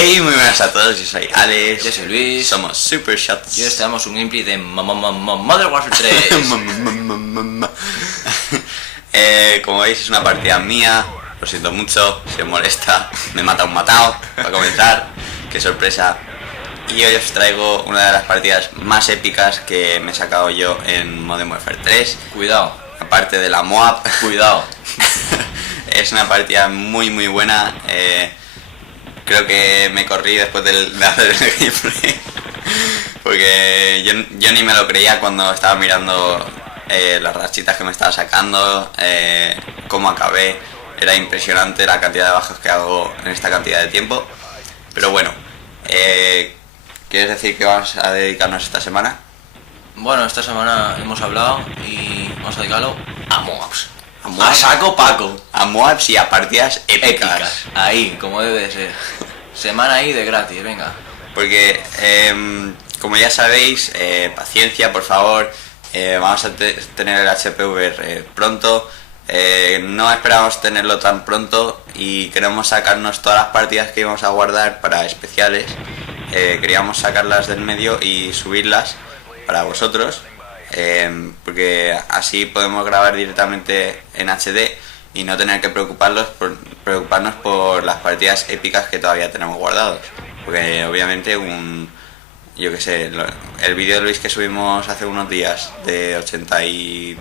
Hey, muy buenas a todos, yo soy Alex. Yo soy Luis. Somos Super Shots. Y hoy estamos un gameplay de Modern Warfare 3. Como veis es una partida mía, lo siento mucho, si os molesta, me mata un matado, para comenzar, qué sorpresa. Y hoy os traigo una de las partidas más épicas que me he sacado yo en Modern Warfare 3. Cuidado. Aparte de la MOAB. Cuidado. Es una partida muy buena. Creo que me corrí después de hacer el gameplay. Porque yo ni me lo creía cuando estaba mirando las rachitas que me estaba sacando, cómo acabé. Era impresionante la cantidad de bajas que hago en esta cantidad de tiempo. Pero bueno, ¿quieres decir que vamos a dedicarnos esta semana? Bueno, esta semana hemos hablado y vamos a dedicarlo a MOABs. A saco Paco. A MOABs y a partidas épicas. Ahí, como debe de ser. Semana ahí de gratis, venga. Porque, como ya sabéis, paciencia, por favor. Vamos a tener el HPV pronto. No esperamos tenerlo tan pronto y queremos sacarnos todas las partidas que íbamos a guardar para especiales. Queríamos sacarlas del medio y subirlas para vosotros, porque así podemos grabar directamente en HD y no tener que preocuparnos por las partidas épicas que todavía tenemos guardados. Porque obviamente yo que sé, el vídeo de Luis que subimos hace unos días de 83-11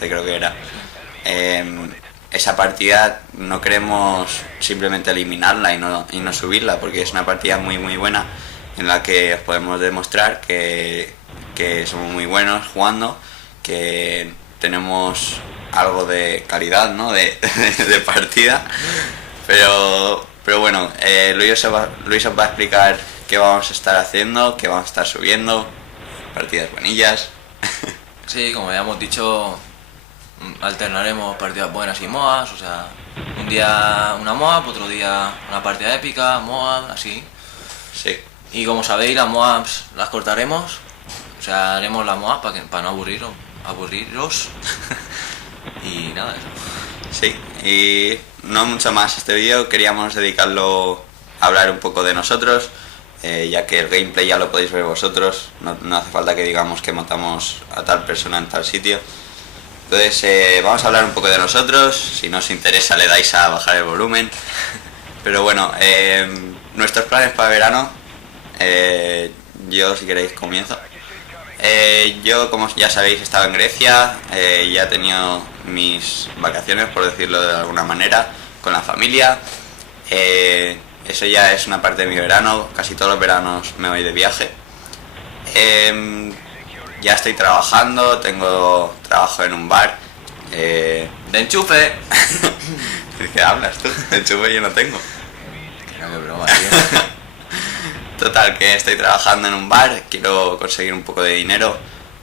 creo que era, esa partida no queremos simplemente eliminarla y no subirla, porque es una partida muy buena en la que os podemos demostrar que somos muy buenos jugando, que tenemos algo de calidad, ¿no? de partida, pero bueno, Luis os va a explicar qué vamos a estar haciendo, qué vamos a estar subiendo, partidas buenillas. Sí, como ya hemos dicho, alternaremos partidas buenas y MOABs, o sea, un día una MOAB, otro día una partida épica, MOAB, así. Sí. Y como sabéis, las MOABs las cortaremos, o sea, haremos la MOAB para no aburriros. Y nada, eso. Sí, y no mucho más este vídeo, queríamos dedicarlo a hablar un poco de nosotros, ya que el gameplay ya lo podéis ver vosotros, no hace falta que digamos que matamos a tal persona en tal sitio. Entonces vamos a hablar un poco de nosotros, si no os interesa le dais a bajar el volumen. Pero bueno, nuestros planes para verano, yo si queréis comienzo. Yo, como ya sabéis, he estado en Grecia, ya he tenido mis vacaciones, por decirlo de alguna manera, con la familia. Eso ya es una parte de mi verano, casi todos los veranos me voy de viaje. Ya estoy trabajando, tengo trabajo en un bar. ¡De enchufe! ¿Qué hablas tú? De enchufe yo no tengo. No, qué broma, tío. Total, que estoy trabajando en un bar, quiero conseguir un poco de dinero,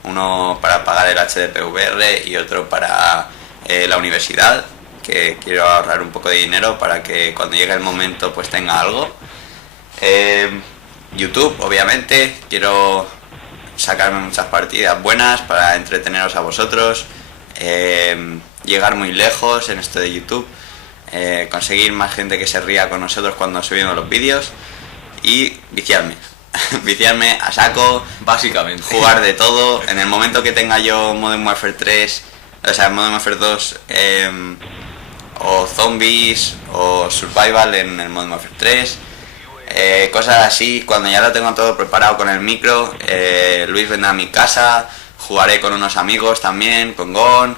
uno para pagar el HDPVR y otro para la universidad, que quiero ahorrar un poco de dinero para que cuando llegue el momento pues tenga algo. YouTube, obviamente, quiero sacarme muchas partidas buenas para entreteneros a vosotros, llegar muy lejos en esto de YouTube, conseguir más gente que se ría con nosotros cuando subimos los vídeos. Y viciarme a saco, básicamente, jugar de todo. En el momento que tenga yo Modern Warfare 3, o sea, Modern Warfare 2, o Zombies, o Survival en el Modern Warfare 3, cosas así, cuando ya lo tengo todo preparado con el micro, Luis vendrá a mi casa, jugaré con unos amigos también, con Gon,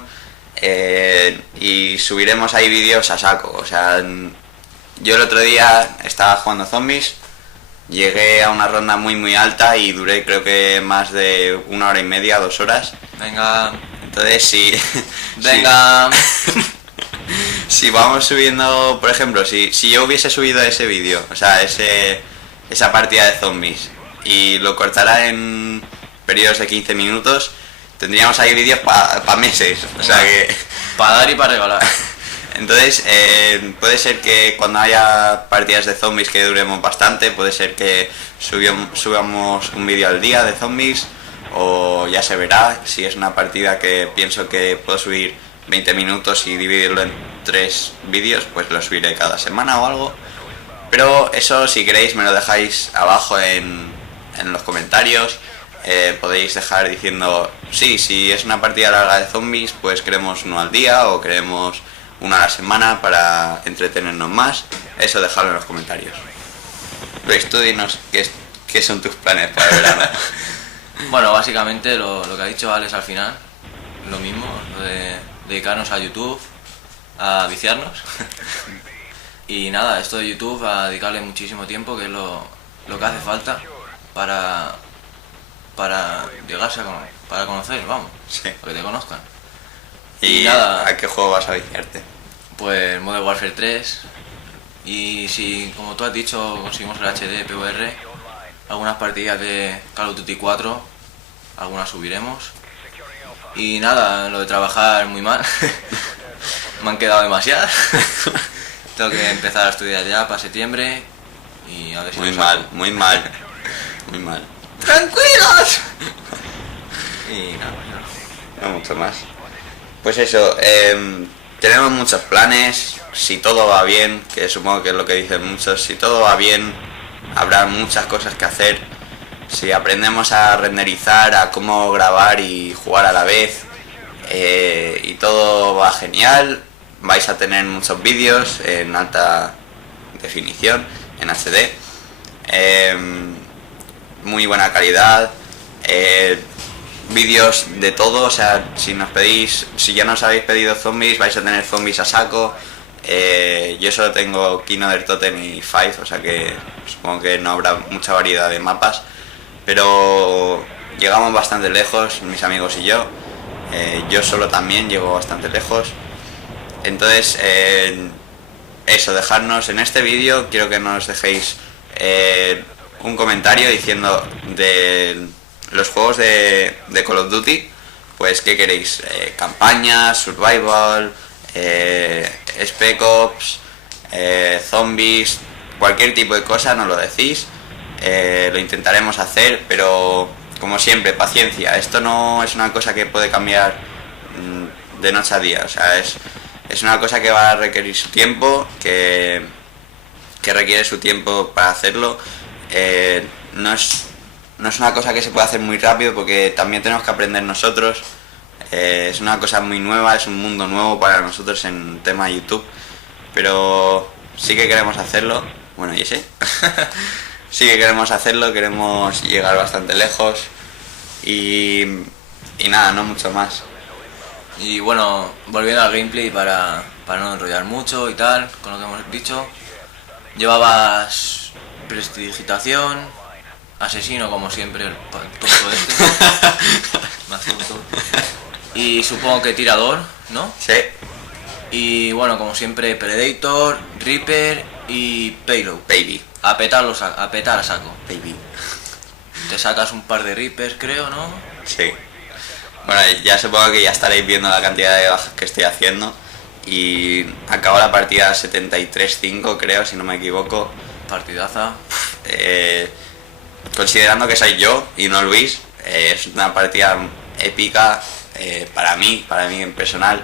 y subiremos ahí vídeos a saco. O sea, yo el otro día estaba jugando Zombies. Llegué a una ronda muy alta y duré creo que más de 1 hora y media, 2 horas. Venga. Entonces si... Venga. Si vamos subiendo, por ejemplo, si yo hubiese subido ese vídeo, o sea, esa partida de zombies, y lo cortara en periodos de 15 minutos, tendríamos ahí vídeos para meses. O sea que... Para dar y para regalar. Entonces, puede ser que cuando haya partidas de zombies que duremos bastante, puede ser que subamos un vídeo al día de zombies, o ya se verá. Si es una partida que pienso que puedo subir 20 minutos y dividirlo en 3 vídeos, pues lo subiré cada semana o algo. Pero eso, si queréis, me lo dejáis abajo en los comentarios. Podéis dejar diciendo, sí, si es una partida larga de zombies, pues queremos uno al día o queremos uno a la semana para entretenernos más. Eso dejadlo en los comentarios. Luis, tú dinos qué son tus planes para el verano. Bueno, básicamente lo que ha dicho Alex al final, lo mismo, lo de dedicarnos a YouTube, a viciarnos. Y nada, esto de YouTube, a dedicarle muchísimo tiempo, que es lo que hace falta para llegarse para conocer, vamos, Sí. para que te conozcan. ¿Y nada. a qué juego vas a viciarte? Pues Modern Warfare 3, y si, como tú has dicho, conseguimos el HD, PVR, algunas partidas de Call of Duty 4, algunas subiremos. Y nada, lo de trabajar muy mal, me han quedado demasiadas. Tengo que empezar a estudiar ya para septiembre y a ver si Muy lo mal, saco. muy mal, muy mal. ¡Tranquilos! Y nada, No mucho más. Pues eso, tenemos muchos planes. Si todo va bien, que supongo que es lo que dicen muchos, si todo va bien, habrá muchas cosas que hacer. Si aprendemos a renderizar, a cómo grabar y jugar a la vez, y todo va genial, vais a tener muchos vídeos en alta definición, en HD, muy buena calidad, vídeos de todo. O sea, si nos pedís, si ya nos habéis pedido zombies, vais a tener zombies a saco. Yo solo tengo Kino del Totem y Five, o sea que supongo que no habrá mucha variedad de mapas, pero llegamos bastante lejos, mis amigos y yo. Yo solo también llego bastante lejos. Entonces, eso, dejarnos en este vídeo, quiero que nos dejéis un comentario diciendo de los juegos de Call of Duty, pues qué queréis, campañas, survival, Spec Ops, zombies, cualquier tipo de cosa nos lo decís. Lo intentaremos hacer, pero como siempre, paciencia. Esto no es una cosa que puede cambiar de noche a día, o sea, es una cosa que va a requerir su tiempo, que requiere su tiempo para hacerlo. No es una cosa que se puede hacer muy rápido, porque también tenemos que aprender nosotros. Es una cosa muy nueva, es un mundo nuevo para nosotros en tema de YouTube, pero sí que queremos hacerlo. Bueno, y sí. Sí que queremos hacerlo, queremos llegar bastante lejos y nada, no mucho más. Y bueno, volviendo al gameplay para no enrollar mucho y tal, con lo que hemos dicho, llevabas prestidigitación, asesino como siempre, el tonto este, más tonto, y supongo que tirador, ¿no? Sí. Y bueno, como siempre, Predator, Reaper y Payload. Baby. A petar a saco. Baby. Te sacas un par de Reapers, creo, ¿no? Sí. Bueno, ya supongo que ya estaréis viendo la cantidad de bajas que estoy haciendo. Y acabo la partida 73-5, creo, si no me equivoco. Partidaza. Considerando que soy yo y no Luis, es una partida épica para mí en personal.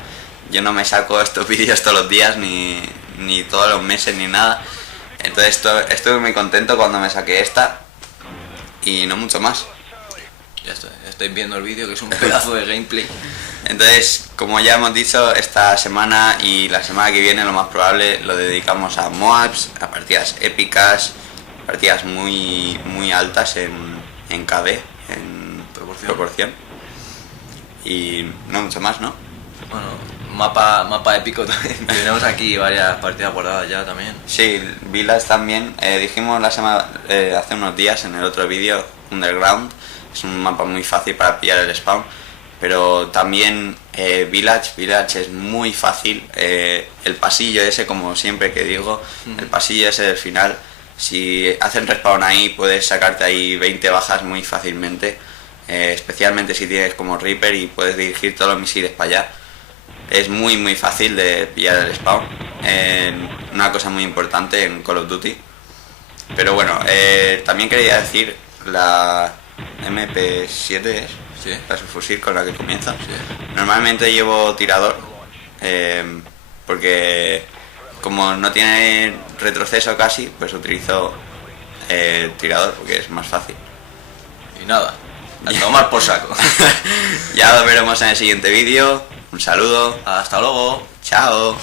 Yo no me saco estos vídeos todos los días, ni todos los meses, ni nada. Entonces estuve muy contento cuando me saqué esta y no mucho más. Ya estáis viendo el vídeo, que es un pedazo de gameplay. Entonces, como ya hemos dicho, esta semana y la semana que viene lo más probable lo dedicamos a MOABs, a partidas épicas, partidas muy altas en KD, en proporción. Y no mucho más, ¿no? Bueno, mapa épico también. Tenemos aquí varias partidas guardadas ya también. Sí, Village también. Dijimos hace unos días en el otro vídeo, Underground. Es un mapa muy fácil para pillar el spawn. Pero también Village es muy fácil. El pasillo ese, como siempre que digo, el pasillo ese del final, si hacen respawn ahí, puedes sacarte ahí 20 bajas muy fácilmente. Especialmente si tienes como Reaper y puedes dirigir todos los misiles para allá. Es muy fácil de pillar el spawn. Una cosa muy importante en Call of Duty. Pero bueno, también quería decir la MP7 es, Sí. la subfusil con la que comienza. Sí. Normalmente llevo tirador, porque como no tiene retroceso casi, pues utilizo el tirador porque es más fácil. Y nada, a tomar por saco. Ya lo veremos en el siguiente vídeo. Un saludo. Hasta luego. Chao.